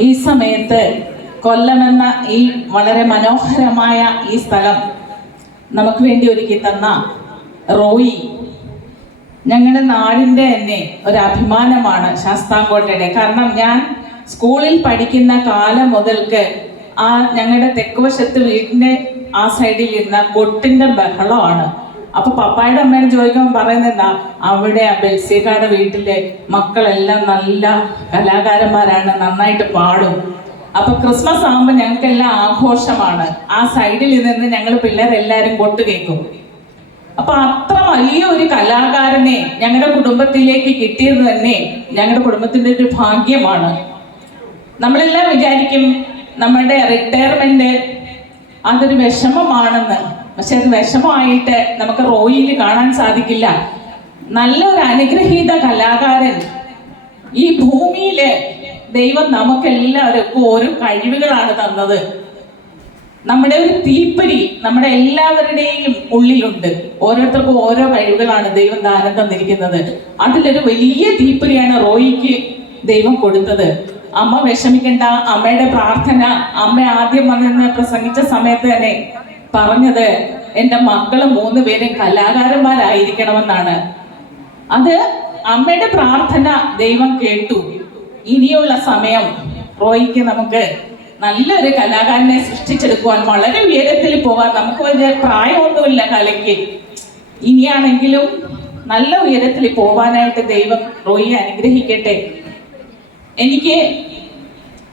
ഈ സമയത്ത് കൊല്ലമെന്ന ഈ വളരെ മനോഹരമായ ഈ സ്ഥലം നമുക്ക് വേണ്ടി ഒരുക്കി തന്ന റോയി. ഞങ്ങളുടെ നാടിന്റെ തന്നെ ഒരു അഭിമാനമാണ് ശാസ്താംകോട്ടയുടെ. കാരണം ഞാൻ സ്കൂളിൽ പഠിക്കുന്ന കാലം മുതൽക്ക് ആ ഞങ്ങളുടെ തെക്കുവശത്ത് വീടിന്റെ ആ സൈഡിൽ ഇരുന്ന കൊട്ടിന്റെ ബഹളമാണ്. അപ്പൊ പപ്പായുടെ അമ്മേനെ ചോദിക്കുമ്പോൾ പറയുന്നത് എന്താ? അവിടെ ആ ബെൽസിയക്കാരുടെ വീട്ടിലെ മക്കളെല്ലാം നല്ല കലാകാരന്മാരാണ് നന്നായിട്ട് പാടും. അപ്പൊ ക്രിസ്മസ് ആകുമ്പോൾ ഞങ്ങൾക്കെല്ലാം ആഘോഷമാണ്. ആ സൈഡിൽ നിന്ന് ഞങ്ങൾ പിള്ളേരെല്ലാരും കൊട്ട് കേൾക്കും അപ്പൊ അത്ര വലിയ ഒരു കലാകാരനെ ഞങ്ങളുടെ കുടുംബത്തിലേക്ക് കിട്ടിയത് തന്നെ ഞങ്ങളുടെ കുടുംബത്തിന്റെ ഒരു ഭാഗ്യമാണ്. നമ്മളെല്ലാം വിചാരിക്കും നമ്മുടെ റിട്ടയർമെന്റ് അതൊരു വിഷമമാണെന്ന്. പക്ഷെ അത് വിഷമമായിട്ട് നമുക്ക് റോയിൽ കാണാൻ സാധിക്കില്ല. നല്ലൊരു അനുഗ്രഹീത കലാകാരൻ. ഈ ഭൂമിയിൽ ദൈവം നമുക്കെല്ലാവർക്കും ഓരോ കഴിവുകളാണ് തന്നത്. നമ്മുടെ ഒരു തീപ്പൊരി നമ്മുടെ എല്ലാവരുടെയും ഉള്ളിലുണ്ട്. ഓരോരുത്തർക്കും ഓരോ കഴിവുകളാണ് ദൈവം ദാനം തന്നിരിക്കുന്നത്. അതിലൊരു വലിയ തീപ്പൊരിയാണ് റോയിക്ക് ദൈവം കൊടുത്തത്. അമ്മ വിഷമിക്കണ്ട അമ്മയുടെ പ്രാർത്ഥന അമ്മ ആദ്യം വന്നിരുന്ന് പ്രസംഗിച്ച സമയത്ത് തന്നെ പറഞ്ഞത് എന്റെ മക്കൾ മൂന്ന് പേരും കലാകാരന്മാരായിരിക്കണമെന്നാണ്. അത് അമ്മയുടെ പ്രാർത്ഥന ദൈവം കേട്ടു. ഇനിയുള്ള സമയം റോയിക്ക് നമുക്ക് നല്ലൊരു കലാകാരനെ സൃഷ്ടിച്ചെടുക്കുവാൻ വളരെ ഉയരത്തിൽ പോകാൻ നമുക്ക് വലിയ പ്രായമൊന്നുമില്ല കലയ്ക്ക്. ഇനിയാണെങ്കിലും നല്ല ഉയരത്തിൽ പോവാനായിട്ട് ദൈവം റോയിയെ അനുഗ്രഹിക്കട്ടെ. എനിക്ക്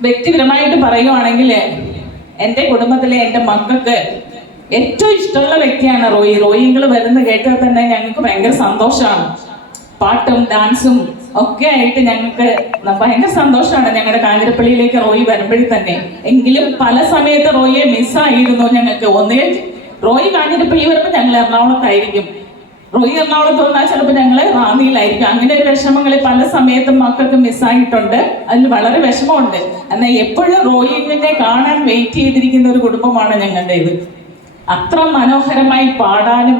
വ്യക്തിപരമായിട്ട് പറയുവാണെങ്കിൽ എന്റെ കുടുംബത്തിലെ എന്റെ മക്കൾക്ക് ഏറ്റവും ഇഷ്ടമുള്ള വ്യക്തിയാണ് റോയി. റോയിങ്ങൾ വരുന്ന കേട്ടാൽ തന്നെ ഞങ്ങൾക്ക് ഭയങ്കര സന്തോഷമാണ് പാട്ടും ഡാൻസും ഒക്കെ ആയിട്ട് ഞങ്ങൾക്ക് ഭയങ്കര സന്തോഷമാണ് ഞങ്ങളുടെ കാഞ്ഞിരപ്പള്ളിയിലേക്ക് റോയി വരുമ്പോഴേ തന്നെ. എങ്കിലും പല സമയത്ത് റോയിയെ മിസ്സായിരുന്നു ഞങ്ങൾക്ക്. ഒന്നേ റോയി കാഞ്ഞിരപ്പള്ളി വരുമ്പോൾ ഞങ്ങൾ എറണാകുളത്തായിരിക്കും റോയി എറണാകുളത്ത് വന്നാൽ ചിലപ്പോൾ ഞങ്ങൾ റാന്നിയിലായിരിക്കും. അങ്ങനെ ഒരു വിഷമങ്ങൾ പല സമയത്തും മക്കൾക്ക് മിസ്സായിട്ടുണ്ട് അതിന് വളരെ വിഷമമുണ്ട്. എന്നാൽ എപ്പോഴും റോയിനെ കാണാൻ വെയിറ്റ് ചെയ്തിരിക്കുന്ന ഒരു കുടുംബമാണ് ഞങ്ങളുടേത്. അത്ര മനോഹരമായി പാടാനും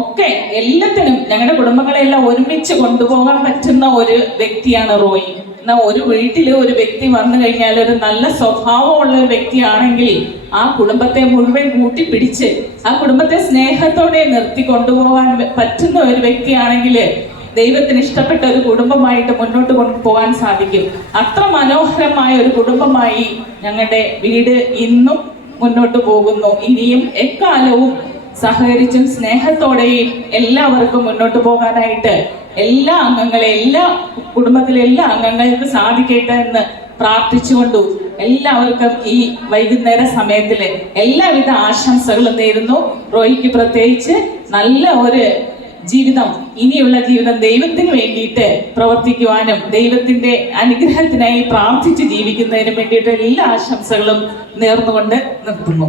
ഒക്കെ എല്ലാത്തിനും ഞങ്ങളുടെ കുടുംബങ്ങളെല്ലാം ഒരുമിച്ച് കൊണ്ടുപോകാൻ പറ്റുന്ന ഒരു വ്യക്തിയാണ് റോയി. എന്നാൽ ഒരു വീട്ടിൽ ഒരു വ്യക്തി വന്നു കഴിഞ്ഞാൽ ഒരു നല്ല സ്വഭാവമുള്ള ഒരു വ്യക്തിയാണെങ്കിൽ ആ കുടുംബത്തെ മുഴുവൻ കൂട്ടിപ്പിടിച്ച് ആ കുടുംബത്തെ സ്നേഹത്തോടെ നിർത്തി കൊണ്ടുപോകാൻ പറ്റുന്ന ഒരു വ്യക്തിയാണെങ്കിൽ ദൈവത്തിന് ഇഷ്ടപ്പെട്ട ഒരു കുടുംബമായിട്ട് മുന്നോട്ട് കൊണ്ടുപോകാൻ സാധിക്കും. അത്ര മനോഹരമായ ഒരു കുടുംബമായി ഞങ്ങളുടെ വീട് ഇന്നും മുന്നോട്ട് പോകുന്നു. ഇനിയും എക്കാലവും സഹകരിച്ചും സ്നേഹത്തോടെയും എല്ലാവർക്കും മുന്നോട്ട് പോകാനായിട്ട് എല്ലാ അംഗങ്ങളെ എല്ലാ കുടുംബത്തിലെ എല്ലാ അംഗങ്ങൾക്കും സാധിക്കട്ടെ എന്ന് പ്രാർത്ഥിച്ചുകൊണ്ടു എല്ലാവർക്കും ഈ വൈകുന്നേര സമയത്തിലെ എല്ലാവിധ ആശംസകളും നേരുന്നു. റോയിക്ക് പ്രത്യേകിച്ച് നല്ല ഒരു ജീവിതം ഇനിയുള്ള ജീവിതം ദൈവത്തിന് വേണ്ടിയിട്ട് പ്രവർത്തിക്കുവാനും ദൈവത്തിന്റെ അനുഗ്രഹത്തിനായി പ്രാർത്ഥിച്ച് ജീവിക്കുന്നതിനും വേണ്ടിയിട്ട് എല്ലാ ആശംസകളും നേർന്നുകൊണ്ട് നിർത്തുന്നു.